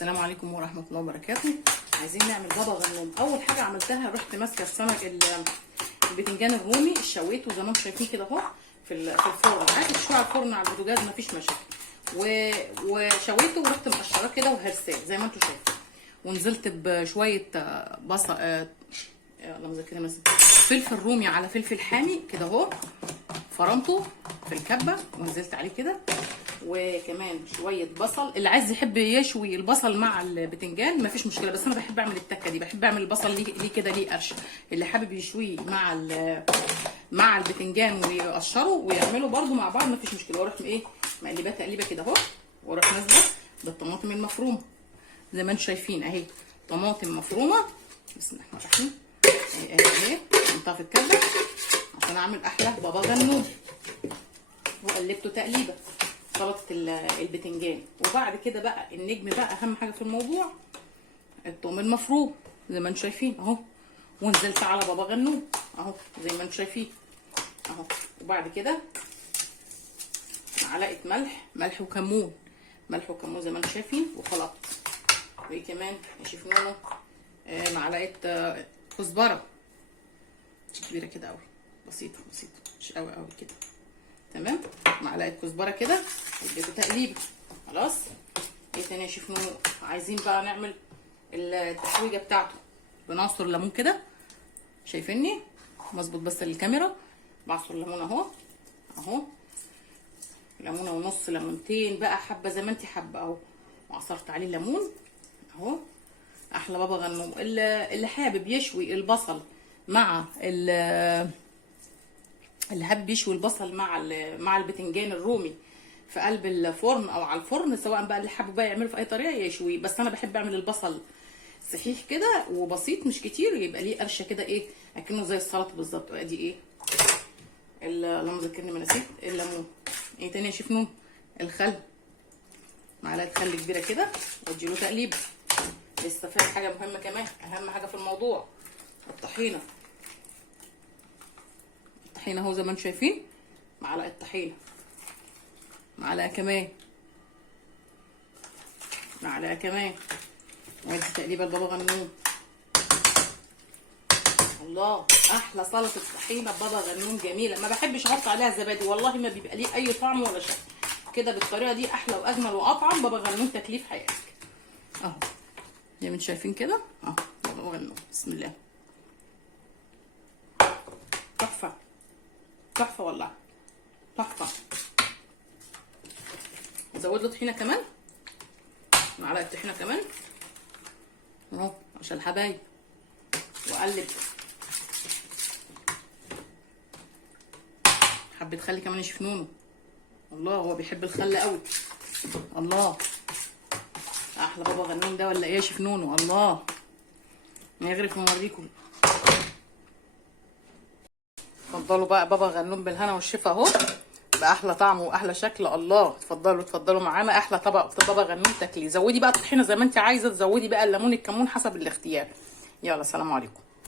السلام عليكم ورحمه الله وبركاته. عايزين نعمل بابا غنوم. اول حاجه عملتها رحت ماسكه السمك البتنجان الرومي، شويته زي ما انتم شايفين كده اهو في الفرن. عادي تشويه على الفرن على البوتاجاز مفيش مشاكل. وشويته ورحت مقشراه كده وهرساه زي ما انتم شايفين، ونزلت بشويه بصل اللهم ذكرني مثلا فلفل رومي على فلفل حامي كده اهو، فرمته في الكبه ونزلت عليه كده، وكمان شويه بصل. اللي عايز يحب يشوي البصل مع البتنجان مفيش مشكله، بس انا بحب اعمل التكه دي، بحب اعمل البصل ليه كده ليه قرش. اللي حابب يشويه مع البتنجان ويقشره ويعمله برده مع بعض مفيش مشكله. واروح ايه مقلباه تقليبه كده اهو، واروح نازله بالطماطم المفرومه زي ما انتم شايفين اهي، طماطم مفرومه. بسم الله الرحمن الرحيم اهي حطها في الكبه عشان اعمل احلى بابا غنوم. وقلبته تقليبه سلطه البتنجان. وبعد كده بقى النجم بقى اهم حاجه في الموضوع الثوم المفروم زي ما انتم شايفين اهو، ونزلت على بابا غنوم اهو زي ما انتم شايفين اهو. وبعد كده معلقه ملح وكمون، ملح وكمون زي ما انتم شايفين وخلطت. وايه كمان يا شيف نونو معلقه كزبره مش كبيره كده قوي، بسيطه مش قوي كده، تمام. معلقه كزبره كده اديته تقليبه خلاص. ايه تاني يا شيف نونو؟ عايزين بقى نعمل التحويجه بتاعته. بنعصر ليمون كده، شايفيني مظبوط بس الكاميرا. بعصر ليمون اهو ليمونه ونص، ليمونتين بقى، حبه زي ما انت حابه اهو. وعصرت عليه الليمون اهو. احلى بابا غنوم. اللي حابب يشوي البصل مع اللي حابب يشوي البصل مع البتنجان الرومي في قلب الفرن او على الفرن، سواء بقى اللي حابب بقى يعمله في اي طريقه يشويه. بس انا بحب اعمل البصل صحيح كده وبسيط مش كتير، يبقى ليه قرشه كده ايه اكنه زي السلطه بالظبط. وادي ايه اللهم ذكرني ما نسيت الليمون. ايه تاني يا شيف نون؟ الخل، معلقه خل كبيره كده واديله تقليب. لسه في حاجه مهمه كمان، اهم حاجه في الموضوع الطحينه اهو زي ما انتم شايفين. معلقه طحينه، معلقه كمان وادي تقليبه البابا غنوم. الله، احلى سلطه طحينه بابا غنوم جميله. ما بحبش احط عليها زبادي والله، ما بيبقى ليه اي طعم ولا شكل. كده بالطريقه دي احلى واجمل واطعم بابا غنوم تكليف حياتك اهو زي ما انتم شايفين كده اهو. بابا غنوم بسم الله، تحفه والله تحفه. نزود له طحينه كمان، معلقه طحينه كمان اهو عشان الحبايب. واقلب حبه خل كمان يشوف نونو. الله، هو بيحب الخل قوي. الله، احلى بابا غنوم ده ولا ايه يا شيف نونو؟ الله، نغرف ونوريكم. اتفضلوا بقى بابا غنوم بالهنا والشفا اهو، باحلى طعم واحلى شكل. الله، اتفضلوا معانا احلى طبق بابا غنوم تاكليه. زودي بقى الطحينه زي ما انت عايزه، تزودي بقى الليمون الكمون حسب الاختيار. يلا سلام عليكم.